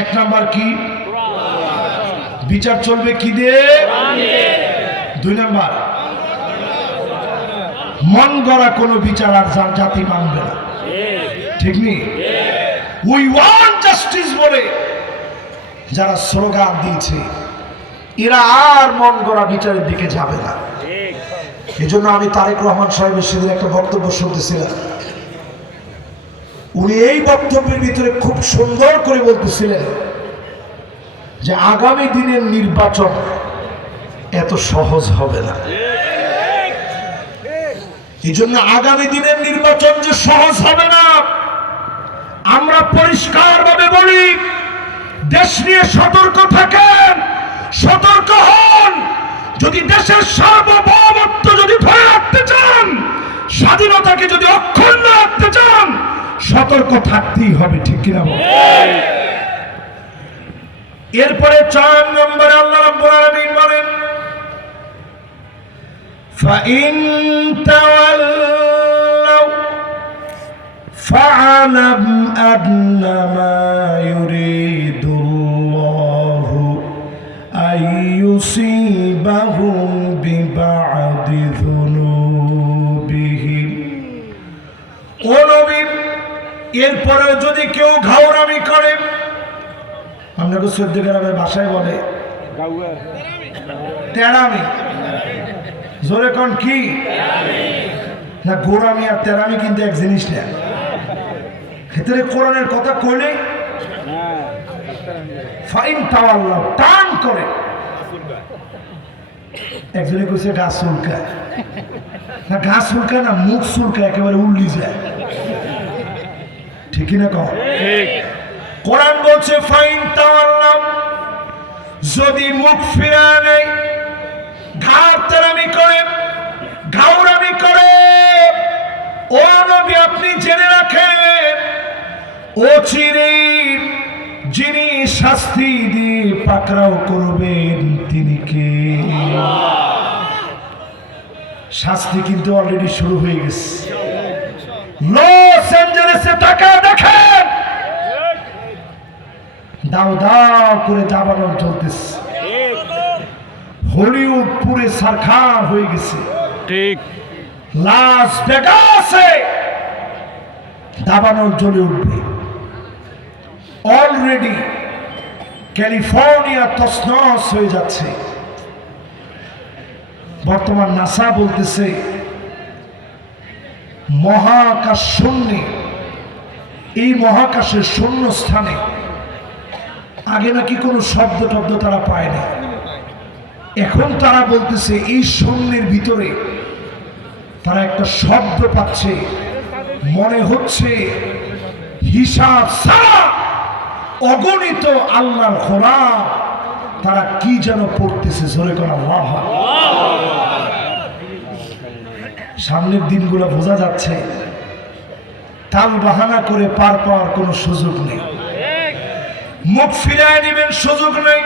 এক নাম্বার কি বিচার চলবে কি দিয়ে? দুই নাম্বার মন গড়া কোনো বিচার আর জাতি মানবে না, ঠিক নেই? উই ওয়ান্ট জাস্টিস বলে যারা স্লোগান দিয়েছে এরা আর মন গড়া বিচারের দিকে যাবে না। এই জন্য আমি তারেক রহমান সাহেবের সেদিন একটা বক্তব্য শুনতেছিলাম। উনি এই বক্তব্যের ভিতরে খুব সুন্দর করে বলতেছিলেন যে আগামী দিনের নির্বাচন এত সহজ হবে না। এই জন্য আগামী দিনের নির্বাচন যে সহজ হবে না, আমরা পরিষ্কারভাবে বলি, দেশ নিয়ে সতর্ক থাকেন, সতর্ক হন। যদি দেশের সার্বভৌমত্ব যদি ধরে রাখতে চান, স্বাধীনতাকে যদি অক্ষুণ্ণ রাখতে চান, সতর্ক থাকতেই হবে, ঠিক কিনা? এরপরে ৪ নম্বরে আল্লাহ রাব্বুল আলামিন বলেন, فَإِن تَوَلَّوْا فَاعْلَمْ أَنَّمَا يُرِيدُ اللَّهُ أَن يُصِيبَهُم بِبَعْضِ ذُنُوبِهِمْ। ও নবী, এরপরে যদি কেউ ঘাওরামি করে, আপনাকে সৌদি আরবের ভাষায় বলে তেরামি, জোরে কোন কি না? গোরামি আর তেরামি কিন্তু এক জিনিস না। ক্ষেত্রে কোরআনের কথা কইলে ফাইন তাওয়াল্লাহ, টান করে। একজনে কইছে গাছ চুলকায় না, গাছ চুলকায় না, মুখ চুলকায়, একেবারে উল্লি যায়, ঠিকই না? কম কোরআন বলছে ফাইন তাওয়াল্লাহ, যদি মুখ ফিরায় নেই, ঘাড়তেরামি করে, ঘাওরামি করে, ও নবী আপনি জেনে রাখেন, ও চিরে যিনি শাস্তি দিয়ে পাকড়াও করবেন তিনি কে? শাস্তি কিন্তু অলরেডি শুরু হয়ে গেছে। লস অ্যাঞ্জেলেসে টাকা দেখেন, দাও দাও করে দাবানল চলতেছে। হলিউড পুরে সরকার হয়ে গেছে, ঠিক। লাস ভেগাসে দাবানল জ্বলে উঠবে। অলরেডি ক্যালিফোর্নিয়া তছনছ হয়ে যাচ্ছে। বর্তমান নাসা বলতেছে মহাকাশ শূন্যে, এই মহাকাশের শূন্য স্থানে আগে নাকি কোনো শব্দ টব্দ তারা পায় না। এখন তারা বলতেছে এই শূন্যের ভিতরে তারা একটা শব্দ পাচ্ছে, মনে হচ্ছে হিসাব ছাড়া অগণিত আল্লাহর কোরআন তারা কি যেন পড়তেছে। জোরে করে আল্লাহ। সামনের দিনগুলো বোঝা যাচ্ছে, তাল বাহানা করে পার পাওয়ার কোনো সুযোগ নেই। মুখ ফিরায় নেবেন, সুযোগ নেই।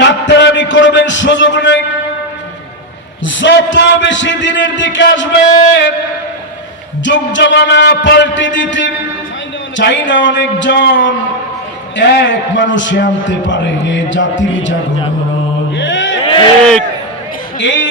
গাত্তারামি করবেন, সুযোগ নেই। যত বেশি দিনের দিকে আসবেন, যুগ জমানা পাল্টে দিতে চাই না অনেকজন। এক মানুষে আনতে পারে জাতির জাগরণ। এই